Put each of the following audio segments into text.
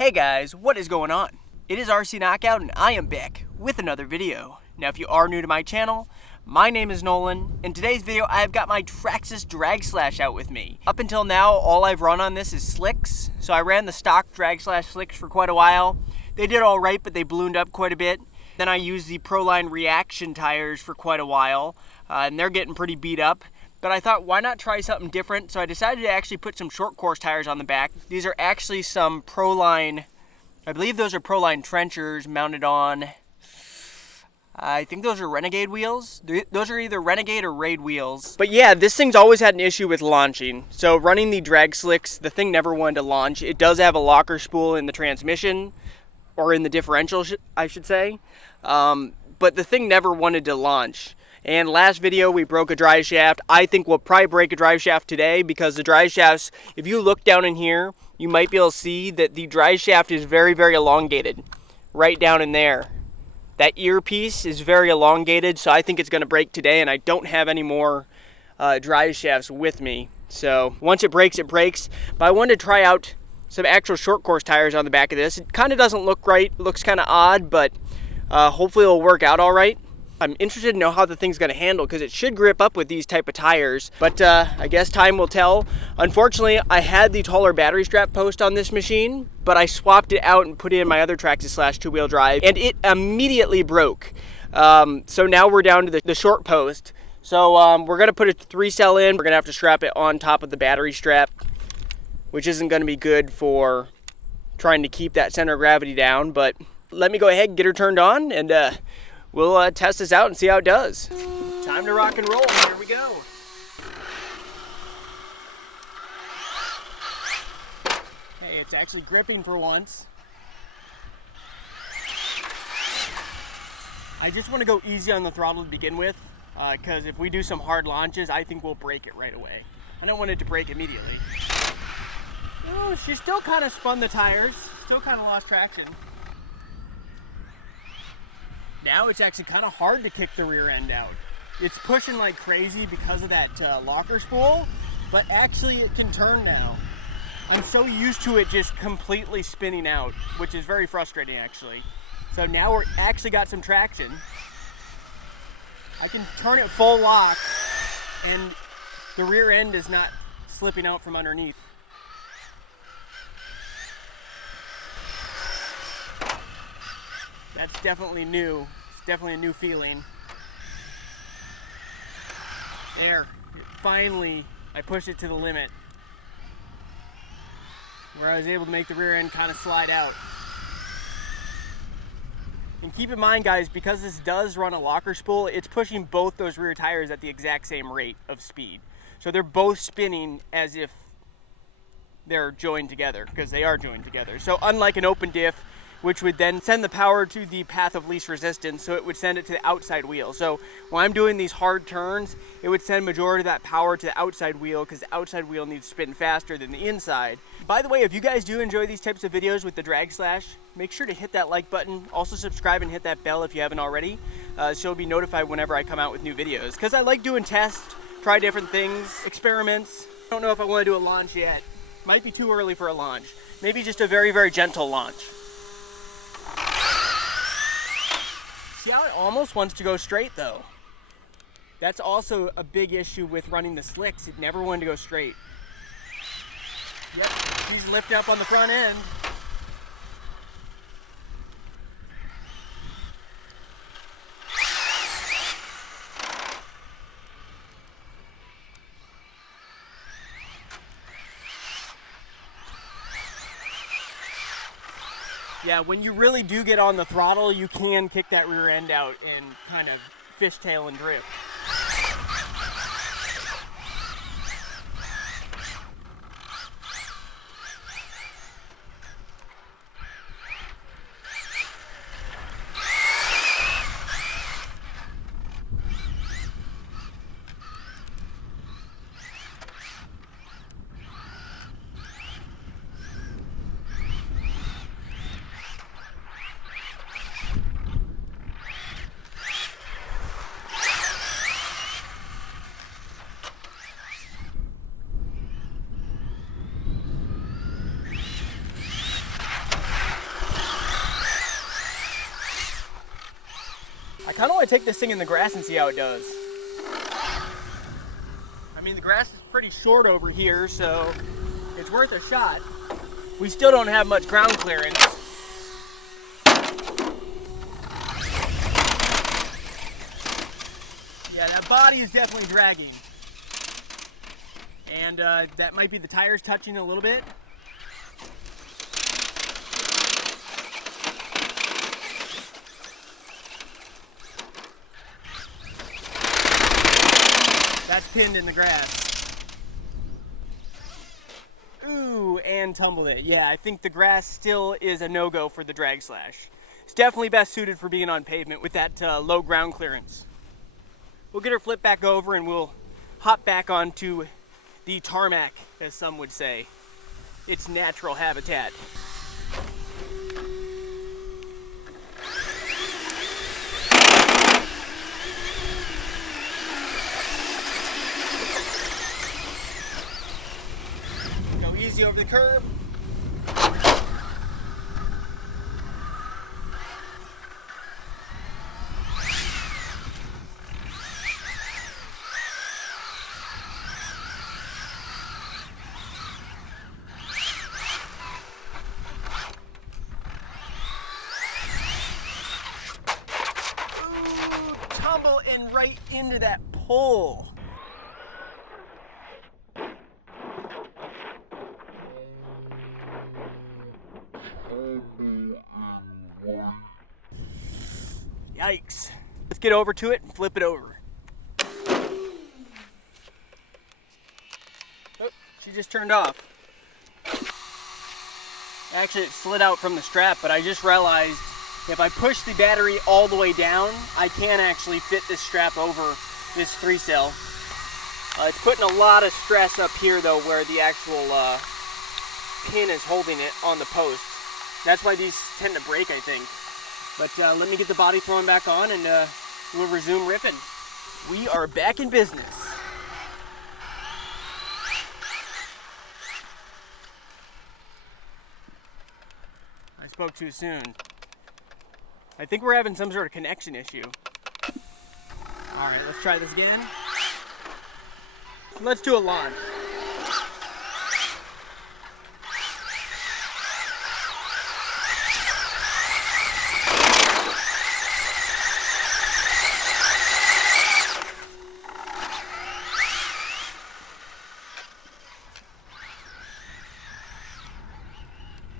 Hey guys, what is going on? It is RC Knockout and I am back with another video. Now if you are new to my channel, my name is Nolan. In today's video I've got my Traxxas Drag Slash out with me. Up until now all I've run on this is slicks. So I ran the stock Drag Slash slicks for quite a while. They did alright, but they ballooned up quite a bit. Then I used the Proline Reaction tires for quite a while and they're getting pretty beat up. But I thought, why not try something different? So I decided to actually put some short course tires on the back. These are actually some Proline, I believe those are Proline Trenchers mounted on, I think those are Renegade wheels. Those are either Renegade or Raid wheels. But yeah, this thing's always had an issue with launching. So running the drag slicks, the thing never wanted to launch. It does have a locker spool in the transmission, or in the differential, I should say. But the thing never wanted to launch. And last video we broke a drive shaft. I think we'll probably break a drive shaft today because the drive shafts, if you look down in here, you might be able to see that the drive shaft is very, very elongated. Right down in there. That earpiece is very elongated, so I think it's going to break today, and I don't have any more drive shafts with me. So once it breaks, it breaks. But I wanted to try out some actual short course tires on the back of this. It kind of doesn't look right. It looks kind of odd, but hopefully it'll work out all right. I'm interested to know how the thing's going to handle because it should grip up with these type of tires, but I guess time will tell. Unfortunately, I had the taller battery strap post on this machine, but I swapped it out and put in my other Traxxas Slash two-wheel drive, and it immediately broke. So now we're down to the short post. So we're going to put a 3-cell in. We're going to have to strap it on top of the battery strap, which isn't going to be good for trying to keep that center of gravity down, but let me go ahead and get her turned on, and we'll test this out and see how it does. Time to rock and roll. Here we go. Hey, it's actually gripping for once. I just want to go easy on the throttle to begin with, because if we do some hard launches, I think we'll break it right away. I don't want it to break immediately. Oh, she still kind of spun the tires. Still kind of lost traction. Now it's actually kind of hard to kick the rear end out. It's pushing like crazy because of that locker spool, but actually it can turn now. I'm so used to it just completely spinning out, which is very frustrating actually. So now we're actually got some traction. I can turn it full lock and the rear end is not slipping out from underneath. That's definitely new. It's definitely a new feeling. There. Finally, I pushed it to the limit where I was able to make the rear end kind of slide out. And keep in mind, guys, because this does run a locker spool, it's pushing both those rear tires at the exact same rate of speed. So they're both spinning as if they're joined together, because they are joined together. So unlike an open diff, which would then send the power to the path of least resistance, so it would send it to the outside wheel. So when I'm doing these hard turns, it would send majority of that power to the outside wheel because the outside wheel needs to spin faster than the inside. By the way, if you guys do enjoy these types of videos with the Drag Slash, make sure to hit that like button. Also subscribe and hit that bell if you haven't already, so you'll be notified whenever I come out with new videos. Because I like doing tests, try different things, experiments. I don't know if I want to do a launch yet. Might be too early for a launch. Maybe just a very, very gentle launch. See how it almost wants to go straight though? That's also a big issue with running the slicks. It never wanted to go straight. Yep, she's lifted up on the front end. Yeah, when you really do get on the throttle, you can kick that rear end out and kind of fishtail and drift. kind of want to take this thing in the grass and see how it does. I mean, the grass is pretty short over here, so it's worth a shot. We still don't have much ground clearance. Yeah, that body is definitely dragging. And that might be the tires touching a little bit. That's pinned in the grass. Ooh, and tumbled it. Yeah, I think the grass still is a no-go for the Drag Slash. It's definitely best suited for being on pavement with that low ground clearance. We'll get her flipped back over and we'll hop back onto the tarmac, as some would say. Its natural habitat. Go easy over the curb. And right into that pole. Yikes. Let's get over to it and flip it over. Oh, she just turned off. Actually, it slid out from the strap, but I just realized if I push the battery all the way down, I can actually fit this strap over this 3-cell. It's putting a lot of stress up here though, where the actual pin is holding it on the post. That's why these tend to break, I think. But let me get the body thrown back on and we'll resume ripping. We are back in business. I spoke too soon. I think we're having some sort of connection issue. All right, let's try this again. Let's do a launch.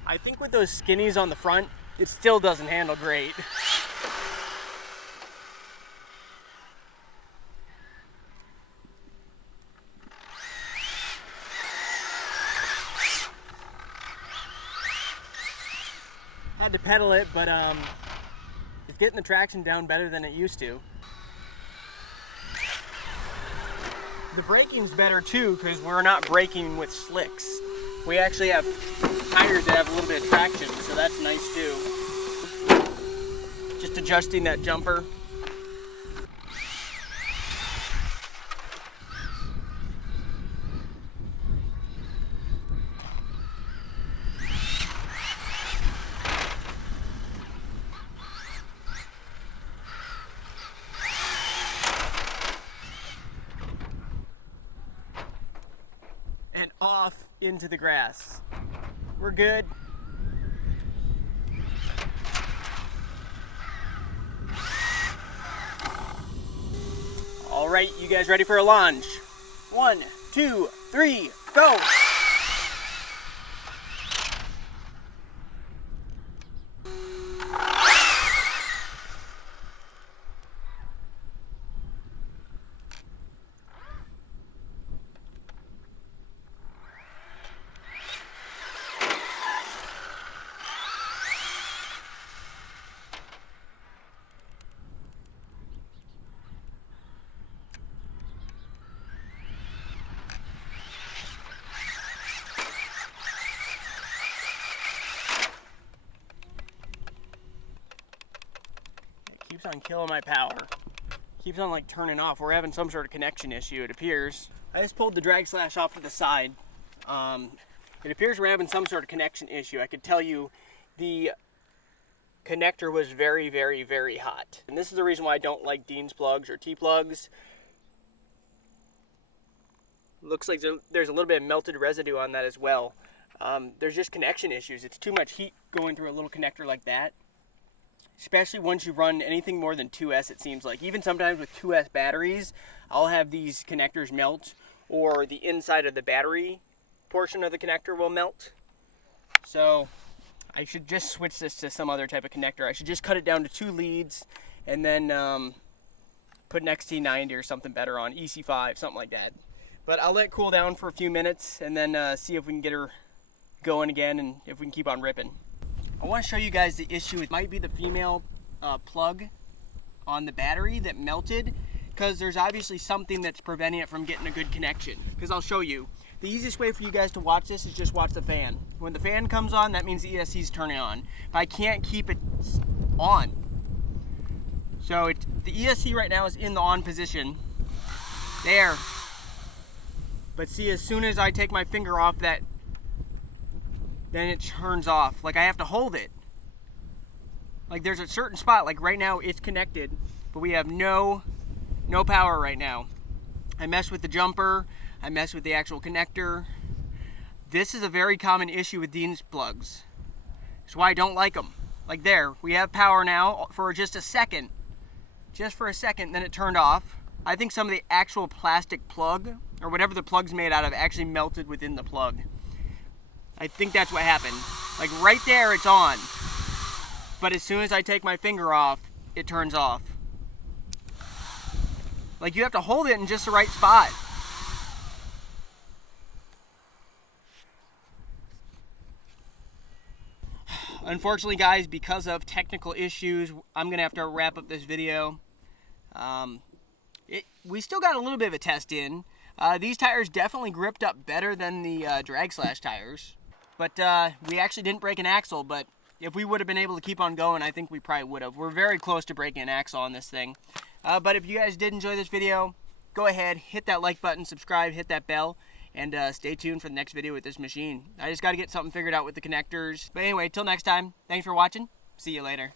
I think with those skinnies on the front, it still doesn't handle great. Had to pedal it, but it's getting the traction down better than it used to. The braking's better too, because we're not braking with slicks. We actually have tires that have a little bit of traction, so that's nice too. Just adjusting that jumper. And off into the grass. We're good. All right, you guys ready for a launch? 1, 2, 3, go! Keeps on killing my power. Keeps on like turning off. We're having some sort of connection issue, it appears. I just pulled the Drag Slash off to the side. It appears we're having some sort of connection issue. I could tell you the connector was very, very, very hot. And this is the reason why I don't like Dean's plugs or T-plugs. Looks like there's a little bit of melted residue on that as well. There's just connection issues. It's too much heat going through a little connector like that. Especially once you run anything more than 2S, it seems like. Even sometimes with 2S batteries, I'll have these connectors melt, or the inside of the battery portion of the connector will melt. So I should just switch this to some other type of connector. I should just cut it down to 2 leads and then put an XT90 or something better on, EC5, something like that. But I'll let it cool down for a few minutes and then see if we can get her going again and if we can keep on ripping. I want to show you guys the issue. It might be the female plug on the battery that melted, because there's obviously something that's preventing it from getting a good connection. Because I'll show you. The easiest way for you guys to watch this is just watch the fan. When the fan comes on, that means the ESC is turning on. But I can't keep it on. So the ESC right now is in the on position. There. But see, as soon as I take my finger off that, then it turns off. Like I have to hold it. Like there's a certain spot, like right now it's connected, but we have no power right now. I messed with the jumper, I messed with the actual connector. This is a very common issue with Dean's plugs. That's why I don't like them. Like there, we have power now for just a second. Just for a second, then it turned off. I think some of the actual plastic plug, or whatever the plug's made out of, actually melted within the plug. I think that's what happened. Like right there, it's on. But as soon as I take my finger off, it turns off. Like you have to hold it in just the right spot. Unfortunately, guys, because of technical issues, I'm gonna have to wrap up this video. We still got a little bit of a test in. These tires definitely gripped up better than the Drag Slash tires. But we actually didn't break an axle, but if we would have been able to keep on going, I think we probably would have. We're very close to breaking an axle on this thing. But if you guys did enjoy this video, go ahead, hit that like button, subscribe, hit that bell, and stay tuned for the next video with this machine. I just got to get something figured out with the connectors. But anyway, till next time, thanks for watching. See you later.